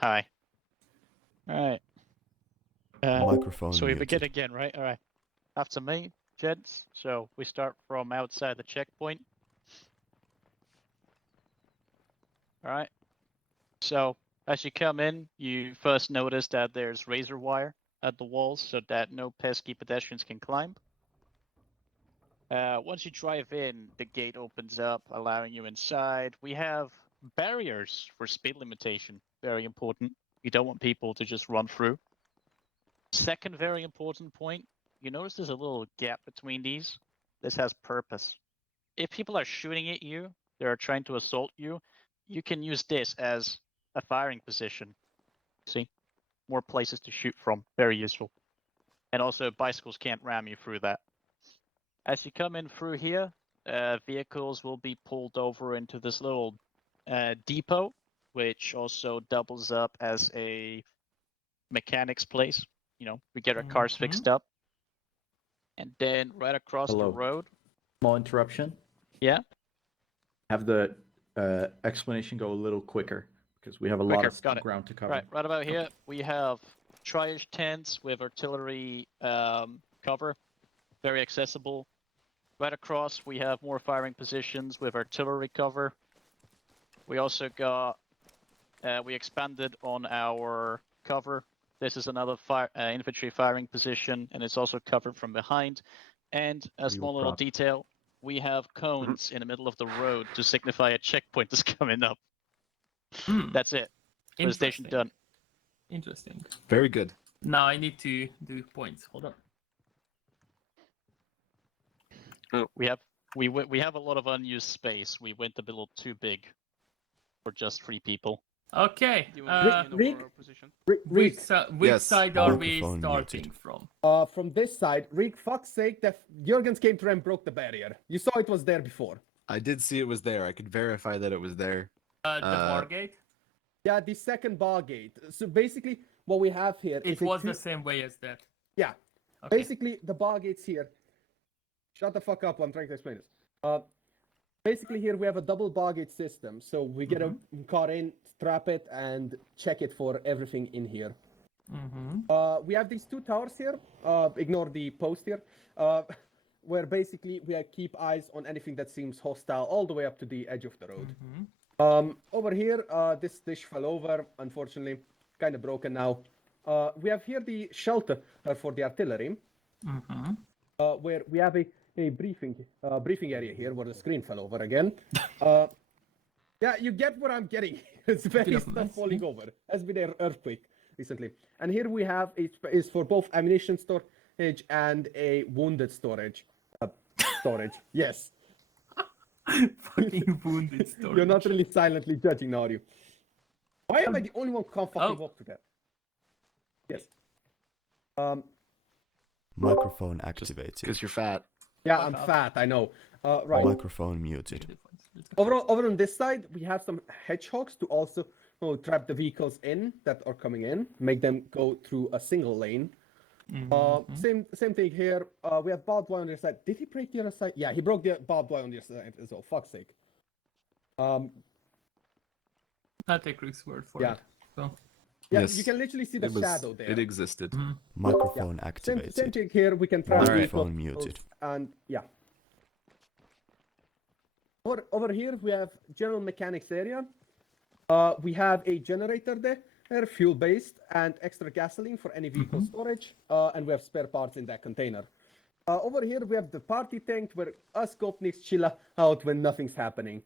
Hi. All right. Microphone So we begin muted. again, right? All right. After me, gents. So we start from outside the checkpoint. All right. So as you come in, you first notice that there's razor wire at the walls so that no pesky pedestrians can climb. Once you drive in, the gate opens up, allowing you inside. We have barriers for speed limitation. Very important. You don't want people to just run through. Second very important point, you notice there's a little gap between these. This has purpose. If people are shooting at you, they are trying to assault you, you can use this as a firing position. See? More places to shoot from. Very useful. And also, bicycles can't ram you through that. As you come in through here, vehicles will be pulled over into this little depot, which also doubles up as a mechanic's place. You know, we get our cars fixed up. And then right across the road. Small interruption. Yeah. Have the explanation go a little quicker because we have a lot of ground to cover. Right about here, we have triage tents with artillery cover, very accessible. Right across, we have more firing positions with artillery cover. We also got, we expanded on our cover. This is another infantry firing position, and it's also covered from behind. And a small little detail, we have cones in the middle of the road to signify a checkpoint is coming up. That's it. Presentation done. Interesting. Very good. Now I need to do points. Hold on. We have a lot of unused space. We went a little too big for just 3 people. Okay. Rick, which side are we Microphone starting muted. from? from this side, Rick, fuck's sake, that Jurgens came through and broke the barrier. You saw it was there before. I did see it was there. I could verify that it was there. The bar gate? Yeah, the second bar gate. So basically, what we have here is It was the same way as that. Yeah. Okay. Basically, the bar gates here. Shut the fuck up! I'm trying to explain this. Basically, here we have a double bar gate system. So we get a car in, strap it, and check it for everything in here. We have these 2 towers here. Ignore the post here. Where basically we keep eyes on anything that seems hostile all the way up to the edge of the road. Over here, this dish fell over, unfortunately. Kind of broken now. We have here the shelter for the artillery. Where we have a briefing area here where the screen fell over again. Yeah, you get what I'm getting. It's very stuff falling over. Has been an earthquake recently. And here we have is for both ammunition storage and a wounded storage. Yes. Fucking wounded storage. You're not really silently judging, are you? Why am I the only one who can't fucking walk to that? Yes. Microphone activated. Because you're fat. Yeah, I'm fat, I know. Right. Microphone muted. Over on this side, we have some hedgehogs to also trap the vehicles in that are coming in, make them go through a single lane. Same thing here. We have barbed wire on the other side. Did he break the other side? Yeah, he broke the barbed wire on the other side as well. Fuck's sake. I'll take Rick's word for Yeah. it. So. Yeah, Yes, you can literally see the shadow there. It existed. Microphone Same activated. thing here. We can trap Microphone vehicles, muted. and yeah. Over here we have general mechanics area. We have a generator there, fuel based, and extra gasoline for any vehicle storage. And we have spare parts in that container. Over here we have the party tank where us Gopniks chill out when nothing's happening.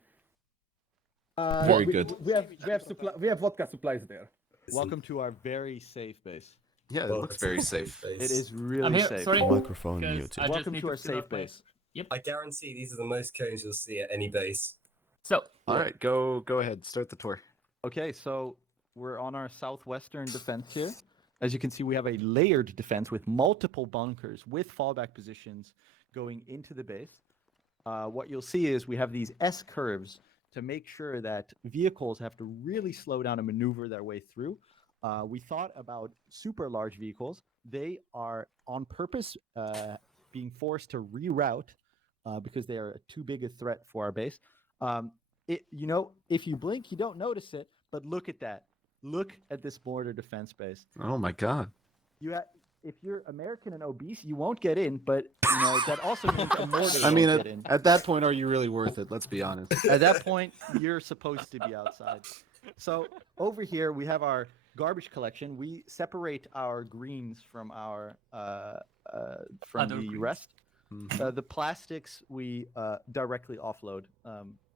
Very good. We have vodka supplies there. Welcome to our very safe base. Yeah, it looks very safe. It is I'm really here. safe. Sorry. Microphone Because muted. I just Welcome need to our fill safe up my- base. Yep. I guarantee these are the most cones you'll see at any base. So, All right, go ahead. Start the tour. Okay, so we're on our southwestern defense here. As you can see, we have a layered defense with multiple bunkers with fallback positions going into the base. What you'll see is we have these S curves to make sure that vehicles have to really slow down and maneuver their way through. We thought about super large vehicles. They are on purpose being forced to reroute because they are too big a threat for our base. If you blink, you don't notice it, but look at that. Look at this mortar defense base. Oh my god. If you're American and obese, you won't get in, but you know that also means a mortar I mean, won't at, get in. at that point, are you really worth it? Let's be honest. At that point, you're supposed to be outside. So over here we have our garbage collection. We separate our greens from our from Other the greens. rest. Mhm. The plastics we directly offload.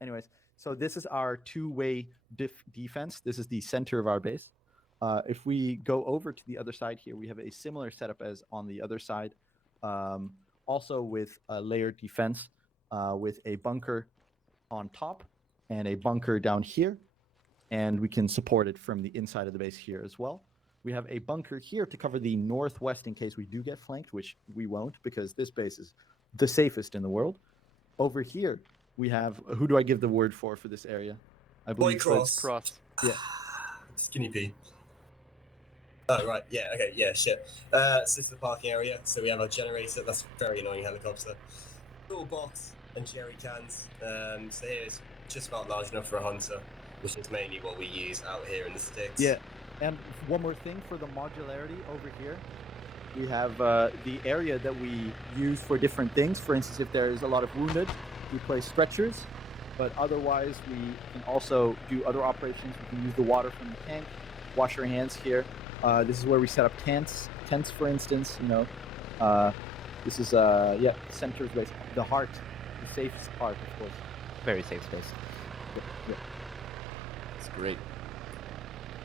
Anyways, so this is our two-way defense. This is the center of our base. If we go over to the other side here, we have a similar setup as on the other side, also with a layered defense, with a bunker on top and a bunker down here, and we can support it from the inside of the base here as well. We have a bunker here to cover the northwest in case we do get flanked, which we won't because this base is the safest in the world. Over here, we have, who do I give the word for this area? I believe Cross. Cross. Yeah. Skinny P. Oh, right. Yeah, okay. Yeah, shit. So this is the parking area. So we have our generator. That's a very annoying helicopter. Little box and jerry cans. So here it's just about large enough for a hunter, which is mainly what we use out here in the sticks. Yeah, and one more thing for the modularity over here, we have the area that we use for different things. For instance, if there is a lot of wounded, we place stretchers, but otherwise we can also do other operations. We can use the water from the tank, wash our hands here. This is where we set up tents, for instance, you know. This is, center of base, the heart, the safest part, of course. Very safe space. Yeah. It's great.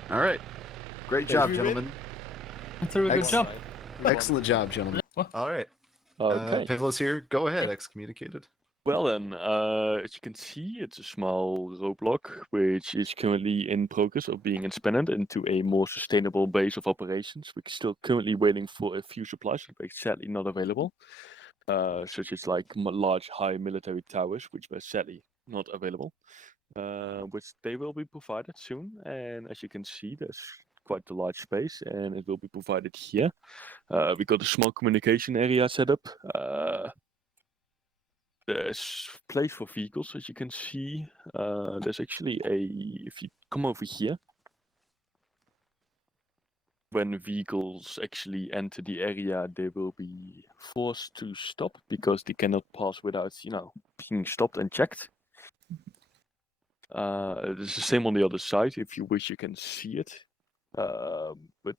All right. Great Did job, we gentlemen. That's a really good job. Excellent job, gentlemen. All right. Okay. Pavlos here. Go ahead. Excommunicated. Well then, as you can see, it's a small roadblock which is currently in progress of being expanded into a more sustainable base of operations. We're still currently waiting for a few supplies that are sadly not available, such as like large high military towers, which were sadly not available, which they will be provided soon. And as you can see, there's quite a large space and it will be provided here. We got a small communication area set up. There's place for vehicles, as you can see. There's actually if you come over here, when vehicles actually enter the area, they will be forced to stop because they cannot pass without, being stopped and checked. It's the same on the other side. If you wish, you can see it. But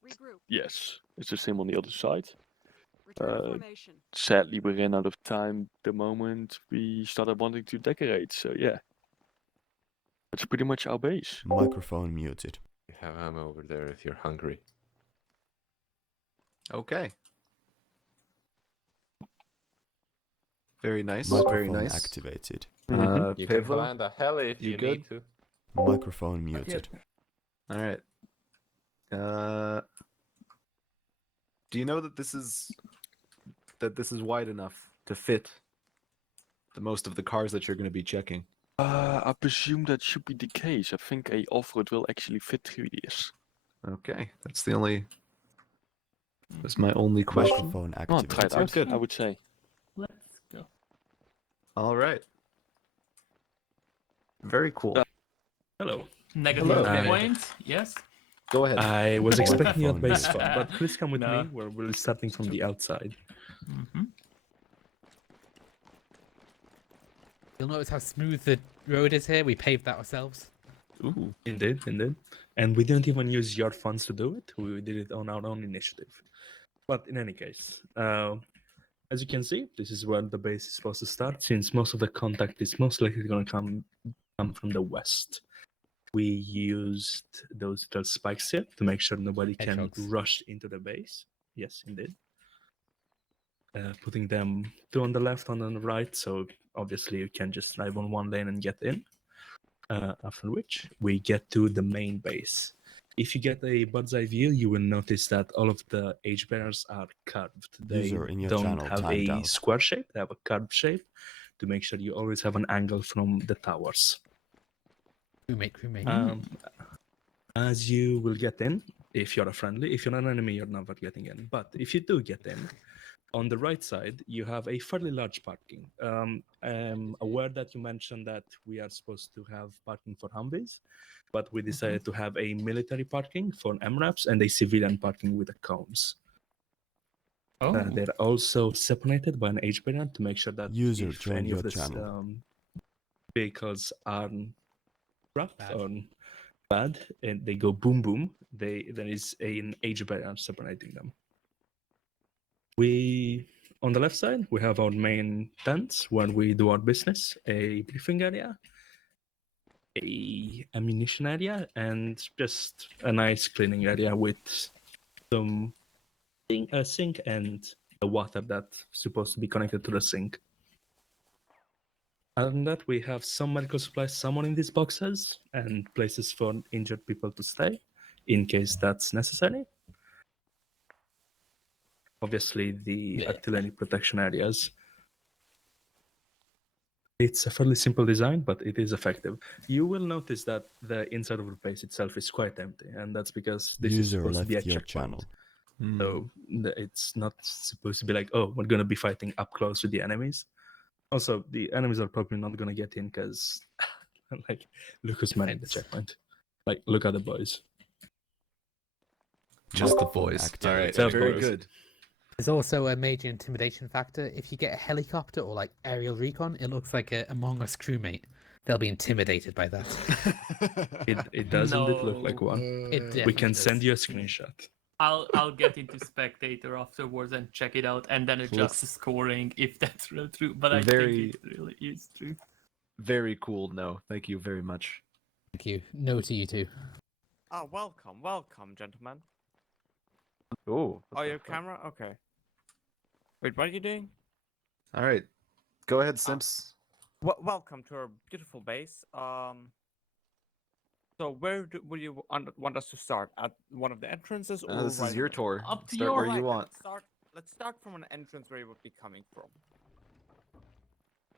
yes, it's the same on the other side. Sadly, we ran out of time the moment we started wanting to decorate. So yeah, that's pretty much our base. Microphone muted. You have ammo over there if you're hungry. Okay. Very nice. Microphone Very nice. activated. You can Pavlo? land a heli if you you good? need to. Microphone muted. All right. Do you know that this is wide enough to fit the most of the cars that you're going to be checking? I presume that should be the case. I think a off-road will actually fit through this. Okay, that's my only question. Microphone Oh, try it activated. out, good. I would say. Let's go. All right. Very cool. Hello. Negative Hello. points, yes. Go ahead. I was expecting you at Microphone base muted. spot, but please come with No. me. We're starting from the outside. You'll notice how smooth the road is here. We paved that ourselves. Ooh, indeed. And we didn't even use your funds to do it. We did it on our own initiative. But in any case, as you can see, this is where the base is supposed to start, since most of the contact is most likely going to come from the west. We used those little spikes here to make sure nobody can Hedgehogs. rush into the base. Yes, indeed. Putting them two on the left, one on the right, so obviously you can just drive on one lane and get in. After which we get to the main base. If you get a bird's eye view, you will notice that all of the H bearers are curved. They User in your don't channel have timed a out. square shape; they have a curved shape to make sure you always have an angle from the towers. Crewmate. As you will get in, if you're a friendly, if you're an enemy, you're never getting in. But if you do get in, On the right side, you have a fairly large parking. I'm aware that you mentioned that we are supposed to have parking for Humvees, but we decided to have a military parking for MRAPs and a civilian parking with the cones. Oh, They're also separated by an age barrier to make sure that User if joined any your of these channel. vehicles are wrapped Bad. or bad and they go boom boom, there is an age barrier separating them. On the left side, we have our main tents where we do our business, a briefing area, a ammunition area, and just a nice cleaning area with some a sink and the water that's supposed to be connected to the sink. Other than that, we have some medical supplies somewhere in these boxes and places for injured people to stay in case that's necessary. Obviously, the artillery protection areas. It's a fairly simple design, but it is effective. You will notice that the inside of the base itself is quite empty, and that's because this is User supposed to be a left your checkpoint. channel. So it's not supposed to be like, oh, we're going to be fighting up close with the enemies. Also, the enemies are probably not going to get in because, like, look who's manning the checkpoint. Like, look at the boys. Just the Microphone boys. All activated. right, Tough very boys. good. there's also a major intimidation factor. If you get a helicopter or like aerial recon, it looks like a Among Us crewmate. They'll be intimidated by that. It doesn't look like No. one. It We definitely can does. send you a screenshot. I'll get into spectator afterwards and check it out and then adjust the scoring if that's real true. But I Very- think it really is true. Very cool. No, thank you very much. Thank you. No to you too. Ah, welcome, gentlemen. Oh. Oh, your camera? Okay. Wait, what are you doing? All right. Go ahead, Simps. Welcome to our beautiful base. So where would you want us to start? At one of the entrances, or This right is in your the- tour. Up to Start your where Alright, you then want. Let's start from an entrance where you would be coming from.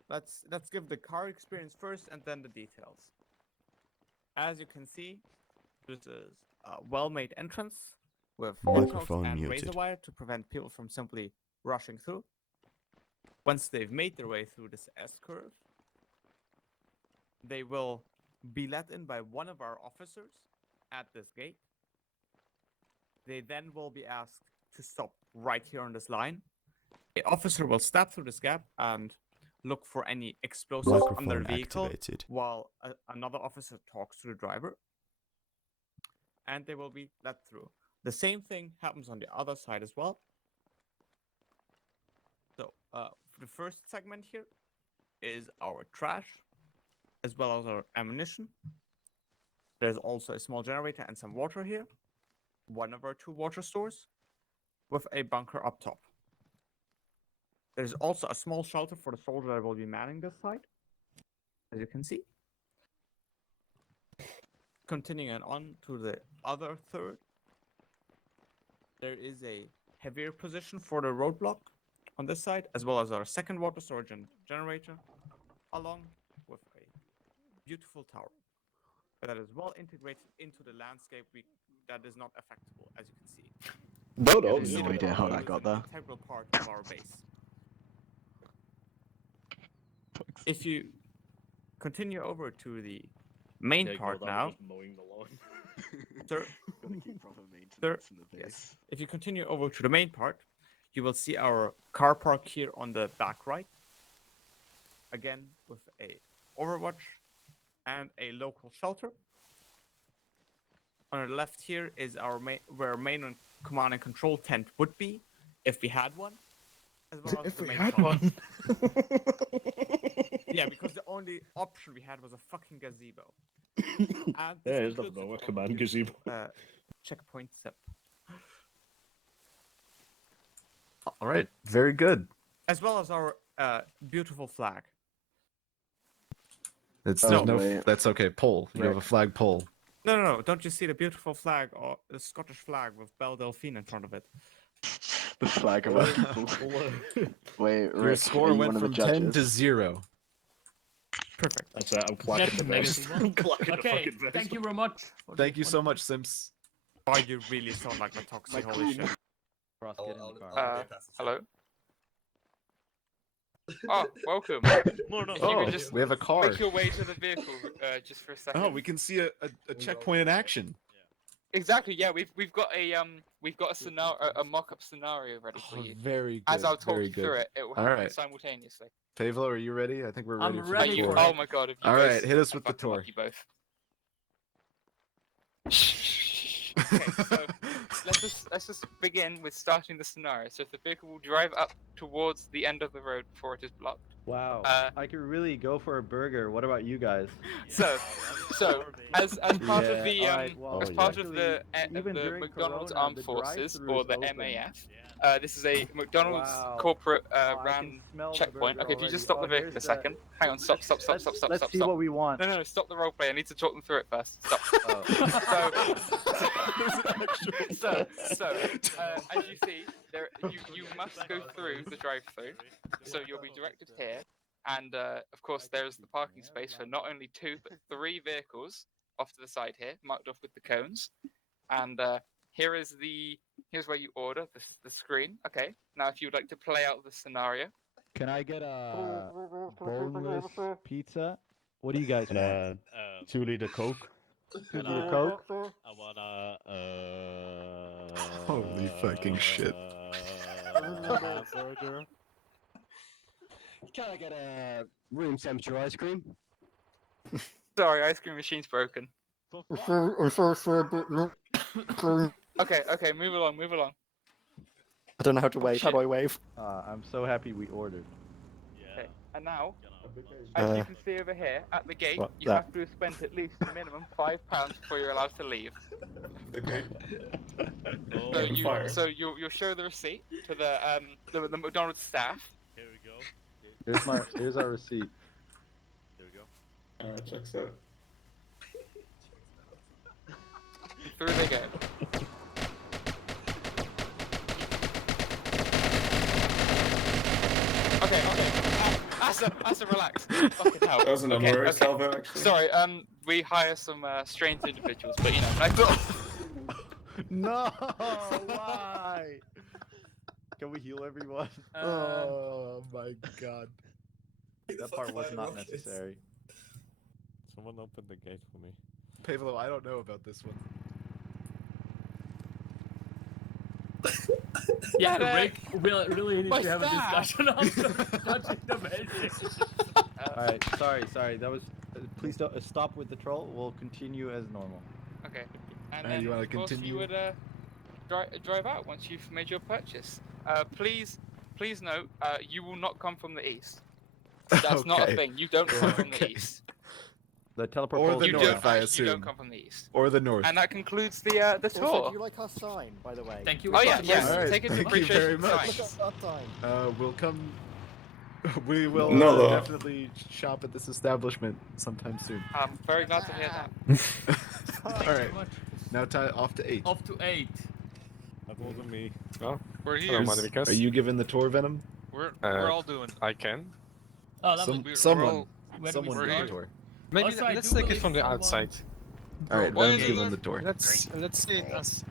Let's give the car experience first, and then the details. As you can see, this is a well-made entrance with Microphone and muted. razor wire to prevent people from simply rushing through. Once they've made their way through this S-curve, they will be let in by one of our officers at this gate. They then will be asked to stop right here on this line. The officer will step through this gap and look for any explosives on their Microphone vehicle activated. while another officer talks to the driver. And they will be let through. The same thing happens on the other side as well. So, the first segment here is our trash, as well as our ammunition. There's also a small generator and some water here. One of our 2 water stores with a bunker up top. There's also a small shelter for the soldier that will be manning this side, as you can see. Continuing on to the other third, there is a heavier position for the roadblock on this side, as well as our second water storage and generator, along with a beautiful tower that is well integrated into the landscape that is not affectable, as you can see. No You see the idea how tower that is got an there. integral part of our base. If you continue over to the main part now, sir, yes. If you continue over to the main part, you will see our car park here on the back right. Again, with a overwatch and a local shelter. On the left here is our where main command and control tent would be, if we had one. As well as If the we main had shelter. one. Yeah, because the only option we had was a fucking gazebo. And Yeah, this it's not concludes a the command overview, gazebo. Checkpoint SIP. All right. Very good. As well as our beautiful flag. It's Oh, there's no. wait. That's okay. Pole. You have a Right. flag pole. No. Don't you see the beautiful flag, or the Scottish flag with Belle Delphine in front of it? The flag of our people. Wait, Your Rick, score are you went one of the from 10 to judges? 0. Perfect. That's it. I'm clacking the vest. I'm clacking the Okay, fucking vest. thank you very much. for Thank this you so wonderful- much, Simps. Oh, you really sound like a toxic. Holy shit. For us, get in the car. I'll be a passenger. Hello. Oh, welcome. No, no. If you Oh, could just we have a car. make your way to the vehicle just for a second. Oh, we can see a checkpoint in action. Exactly. Yeah, we've got a scenario, a mock-up scenario ready for you. Very good. As I'll talk very you good. through it, it will All happen right. simultaneously. Pavlo, are you ready? I think we're ready I'm for ready the tour. for it. Oh my god! If you All guys, right, hit us I with the fucking love tour. you both. Okay, so let's just begin with starting the scenario. So if the vehicle will drive up towards the end of the road before it is blocked. Wow. Uh, I could really go for a burger. What about you guys? So as part of the Yeah, alright, well, as part of the McDonald's Corona, Armed the Forces drive-thru or is the open. MAF, this is a McDonald's Wow. corporate I can ran smell the checkpoint. burger Okay, if you just stop already. the vehicle a There's second. Hang on, stop. Let's see what we want. No, stop the roleplay. I need to talk them through it first. Stop. As you see, you must go through the drive-through. So you'll be directed here, and of course there's the parking space for not only 2 but 3 vehicles off to the side here, marked off with the cones. And here's where you order the screen. Okay. Now, if you'd like to play out the scenario. Can I get a boneless pizza? What do you guys want? 2-liter Coke. 2-liter Coke? I want Holy fucking shit. Hamburger. Can I get a room temperature ice cream? Sorry, ice cream machine's broken. Okay, move along. I don't know how to wave. How do I wave? I'm so happy we ordered. Okay, and now, as you can see over here, at the gate, what, you that? have to have spent at least a minimum £5 before you're allowed to leave. Okay. So you'll show the receipt to the McDonald's staff. Here we go. Here's our receipt. There we go. Checks out. Through they go. Okay. Asa, relax. Fucking hell. That was an honorary salvo, actually. Sorry, we hire some strange individuals, but you know. No, why? Can we heal everyone? Oh my god. That part was not necessary. Someone open the gate for me. Pavlo, I don't know about this one. Yeah, Rick, we really need My to have a staff! discussion on touching the basics. Alright, sorry. That was. Please don't stop with the troll. We'll continue as normal. Okay. And And then, you wanna of course, continue? you would drive out once you've made your purchase. Please note, you will not come from the east. That's not a Okay. thing. You don't come from the Okay. east. The teleport Or poles the You are north, don't, down. I you assume. don't come from the east. Or the north. And that concludes the Also, tour. do you like our sign, by the way? Thank you. Oh yeah, Much. yes. Alright, Take it to thank you appreciation very much. signs. Look at that sign. We'll come. We will No. definitely shop at this establishment sometime soon. I'm very glad to hear that. All Thank you right, very much. now off to 8. Off to 8. That wasn't me. Oh, We're hello, here. Madamikas. Are you giving the tour, Venom? We're all doing. I can. Oh, that Some, was someone, where do we someone we're give the here. tour. Maybe Also, I let's do take it believe from the someone- outside. All right, Why Venom's is it- giving the tour. Let's see it as.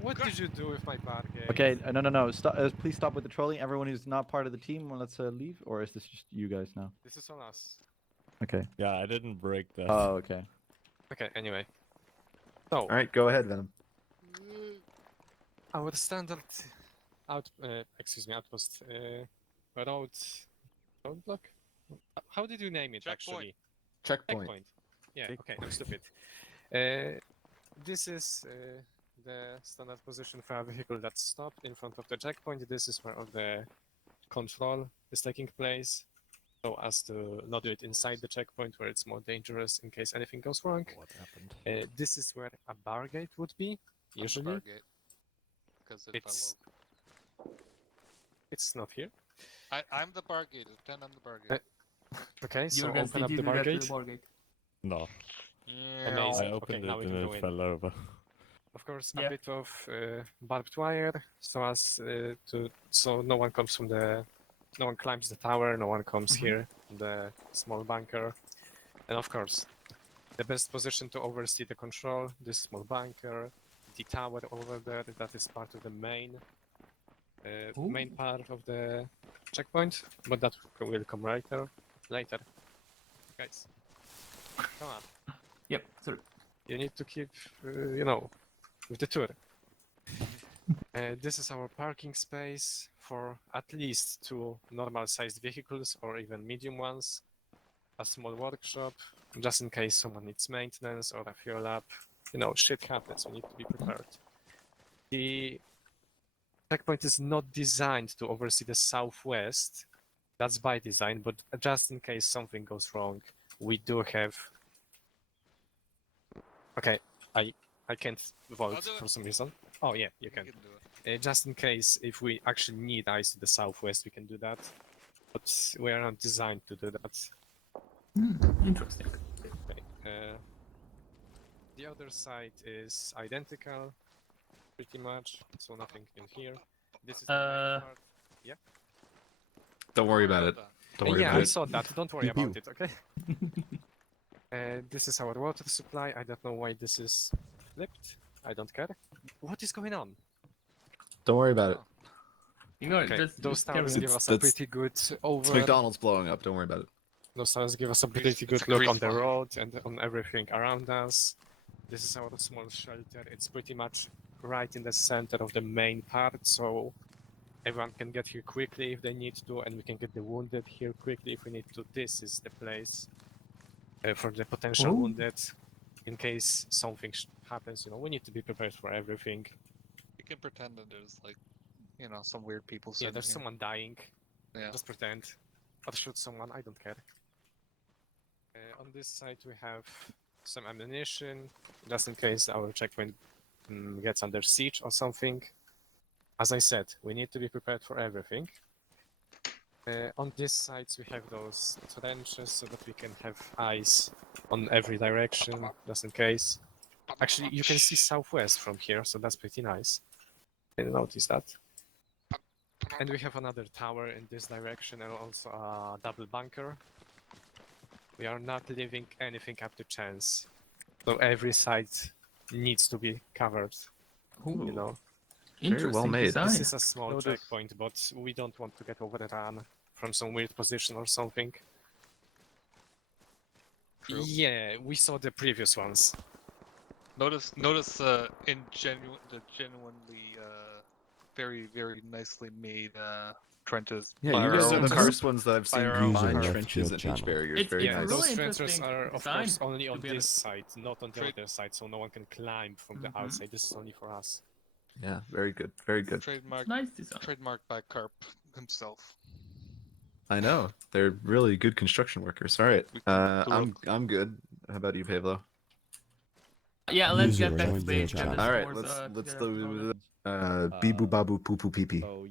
What did you do with my bargain? Okay, no. Stop, please stop with the trolling. Everyone who's not part of the team, let's leave. Or is this just you guys now? This is on us. Okay. Yeah, I didn't break that. Oh, okay. Okay. Anyway. So. All right, go ahead, Venom. Our standard outpost roadblock. How did you name it actually? Checkpoint. Yeah. Okay. I'm stupid. This is the standard position for a vehicle that's stopped in front of the checkpoint. This is where all the control is taking place, so as to not do it inside the checkpoint where it's more dangerous in case anything goes wrong. What happened? This is where a bar gate would be usually. It's not here. I'm the bar gate. Attend on the bar gate. Okay, so Jürgen, open did up you the do bar that to gate. the bar gate? No. Amazing. I opened Okay, now it we can and go it in. fell over. Of course, Yeah. a bit of barbed wire, so as so no one climbs the tower, no one comes here, the small bunker, and of course, the best position to oversee the control, this small bunker, the tower over there, that is part of the main part of the checkpoint, but that will come later. Guys, come on. Yep, sorry. You need to keep, you know, with the tour. This is our parking space for at least 2 normal-sized vehicles or even medium ones. A small workshop, just in case someone needs maintenance or a fuel up. You know, shit happens, we need to be prepared. The checkpoint is not designed to oversee the southwest. That's by design, but just in case something goes wrong, we do have... Okay, I can't vote for some reason. Oh yeah, you can. Just in case if we actually need eyes to the southwest, we can do that. But we are not designed to do that. Interesting. Okay. The other side is identical, pretty much. So nothing in here. This is the main part. Yeah. Don't worry about it. Don't worry Yeah, about I it. saw that. Don't worry Pew, about it, okay? This is our water supply. I don't know why this is flipped. I don't care. What is going on? Don't worry about it. You know, Okay, just those carry towers on. give us a That's- pretty good It's over. McDonald's blowing up. Don't worry about it. Those towers give us a pretty It's good a look grease on the fire. road and on everything around us. This is our small shelter. It's pretty much right in the center of the main part, so everyone can get here quickly if they need to, and we can get the wounded here quickly if we need to. This is the place for the potential Oh. wounded. In case something happens, you know, we need to be prepared for everything. You can pretend that there's like, you know, some weird people Yeah, sitting there's here. someone dying. Yeah. Just pretend. Or shoot someone, I don't care. On this side we have some ammunition, just in case our checkpoint gets under siege or something. As I said, we need to be prepared for everything. On this side we have those trenches so that we can have eyes on every direction, just in case. Actually, you can see southwest from here, so that's pretty nice. Didn't notice that. And we have another tower in this direction and also a double bunker. We are not leaving anything up to chance. So every site needs to be covered. You know. Very well made. This is a small Notice- checkpoint, but we don't want to get overrun from some weird position or something. True. Yeah, we saw the previous ones. Notice the genuinely very nicely made trenches. Yeah, you guys are the Firearms. first ones that I've seen Firearms combine User left trenches field and channel. H barriers. It's- Very it's nice. really Those trenches interesting are, of design, course, only to on be this honest. side, not on the Trade- other side, so no one can climb from the outside. This is only for us. Yeah, very good. Very good. Trademark. Nice design. Trademarked by Carp himself. I know. They're really good construction workers. All right. We can do I'm good. How about you, Pavlo? Yeah, let's User get back to joined base. the Get the channel. All right, scores, let's together. do beeboo babu poo poo pee pee. Oh